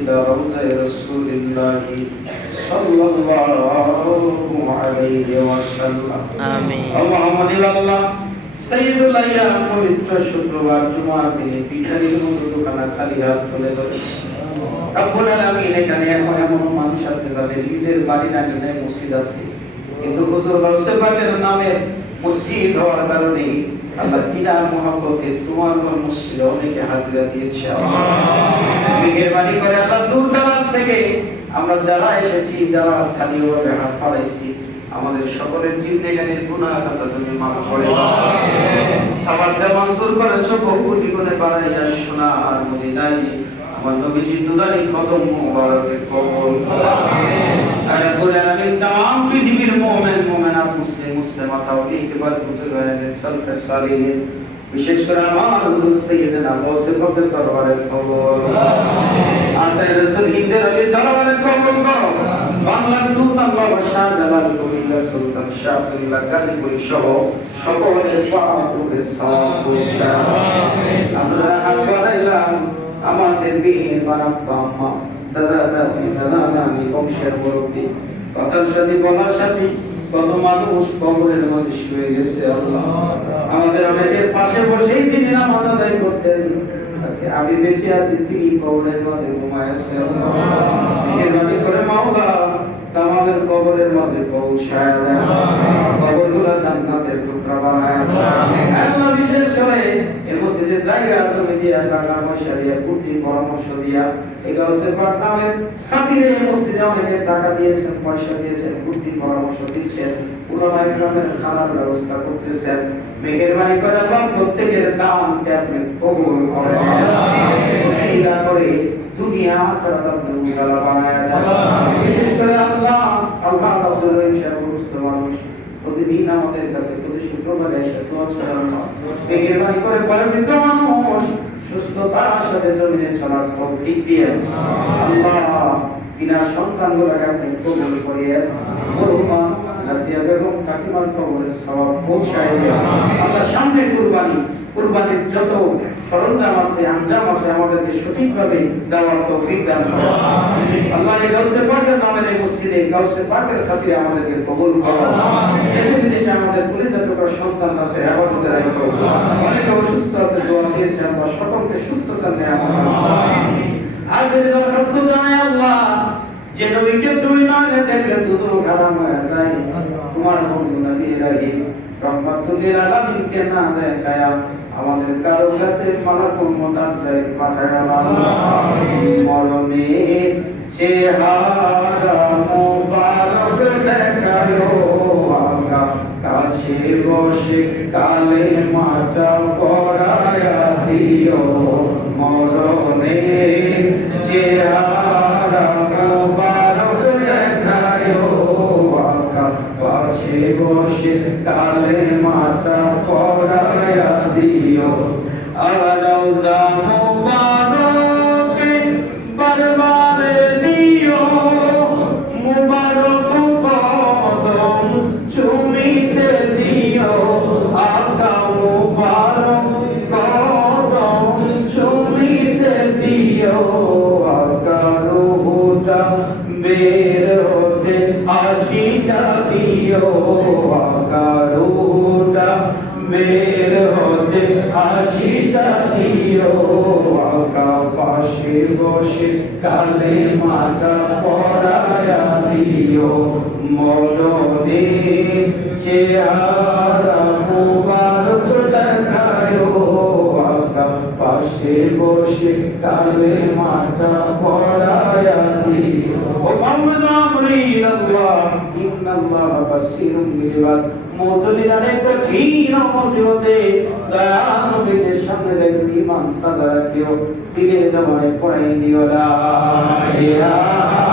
مسجد روضة رسول الله صلى الله عليه وسلم আমিন اللهم الله সাইয়্যিদুল আইয়াম পবিত্র শুক্রবার জুমার দিনে পিঠারির মতো দোকানা খালি হাত তুলে ধরেছি রব্বুল আলামিন এখানে এমন এমন মানুষ আছে যাদের নিজের বাড়ি না গেলে মসজিদ আছে কিন্তু হুজুর গাউসে পাকের নামে মসজিদ হওয়ার কারণে আল্লাহ কিনার মহব্বতে তোমার ঘর মসজিদে অনেকে হাজিরা দিয়েছে। মেহেরবানি করে আল্লাহ দূর দারাজ থেকে আমরা যারা এসেছি যারা স্থানীয়ভাবে হাত পাড়াইছি আমাদের সকলের জিন্দেগানির গুনাহ খাতা তুমি মাফ করে দাও সবার যা মঞ্জুর করেছো বহুটি করে বাড়াইয়া শোনা আর মদিনায় আমার নবীজি দুলারি কদম মুবারকে কবুল আর বলে আমি तमाम পৃথিবীর মুমিন মুমিনাত মুসলিম মুসলিমা তাওহীদ বার বুজুর্গ আলের সলফে সালিহিন বিশেষ করে আমার হুজুর সাইয়েদনা গাউসে পাকের দরবারে কবুল আতে সুলতান বাবা শাহজালাল কবিল্লা সুলতান শাহফুল্লাহ গাজীপুর সহ সকলের পাকুরে আমরা হাত বাড়াইলাম আমাদের বীর দাদা দাদি দাদা নানি বংশের মুরব্বী কথার সাথে বলার সাথে কত মানুষ কবরের মধ্যে শুয়ে গেছে আল্লাহ আমাদের অনেকের পাশে বসেই যিনি নামাজ আদায় করতেন। আজকে আমি বেঁচে আছি তিনি কবরের মাঝে ঘুমায় আছে আল্লাহ করে মাওলা আমাদের কবরের মাঝে পৌঁছায় দেন। কবরগুলো জান্নাতের টুকরা বানায় আল্লাহ বিশেষ করে এই মসজিদে জায়গা জমি দিয়া টাকা পয়সা দিয়া বুদ্ধি পরামর্শ দিয়া এই গাউসের পাক নামের খাতিরে এই মসজিদে অনেকে টাকা দিয়েছেন পয়সা দিয়েছেন বুদ্ধি পরামর্শ দিচ্ছেন উলামায়ে ব্যবস্থা করতেছেন। মেহেরবানি করে আল্লাহ প্রত্যেকের দানকে আপনি কবুল করেন ওসিলা করে দুনিয়া আখিরাত আপনি উসালা বানায় দেন বিশেষ করে আল্লাহ আল্লাহ আব্দুল রহিম সাহেব সুস্থ মানুষ প্রতিদিন আমাদের কাছে প্রতি শুক্রবারে এসে দোয়া করে পরিমিত মানুষ সুস্থতার সাথে জমিনে চলার তৌফিক দিয়ে আল্লাহ আপনি কবুল করিয়ে মরহুমা নাসিয়া বেগম কাকিমার কবরে সওয়াব পৌঁছায় দিয়ে আল্লাহ কুরবানি, কুরবানির যত সরঞ্জাম আছে, আঞ্জাম আছে, আমাদেরকে সঠিকভাবে দেওয়ার তৌফিক দান করো আল্লাহ এই গাউসে পাকের নামের এই মসজিদে, গাউসে পাকের খাতিরে আমাদেরকে কবুল করো টুকরা সন্তান আছে হেফাজতে রাখো অনেকে অসুস্থ আছে দোয়া চেয়েছে আমরা সকলকে সুস্থতা নেয় আমার আজ যদি দরখাস্ত জানাই আল্লাহ যে নবীকে দুই নয়নে দেখলে দুজো খারাপ হয়ে যায়। তোমার বন্ধু নবী রাহিম রহমাতুল্লিল আলামিনকে না দেখায়া আমাদের কারও কাছে মালাকুল মুতাসরাইল পাঠায় আল্লাহ। মরণে চেহারা মোবারক দেখায়ো কাছে বসে কালে মাটা পড়ায়া দিও। মরণে যে বসে কালে মাটা পড়ায়া দিও। আলাউ রুহুটা বের হতে হাসিটা দিও আকা বসে কালে মাটা পড়ায়া দিও মরণে চেহারা মুবারক দেখায়ো পাশে বসে কালে মাটা পড়ায়া দিও ও ফামদ আমরি আল্লাহ ইন্নাল্লাহ বাসীরুম বিল ইবাদ কঠিন জমানে পড়াই দিও লা ইলাহা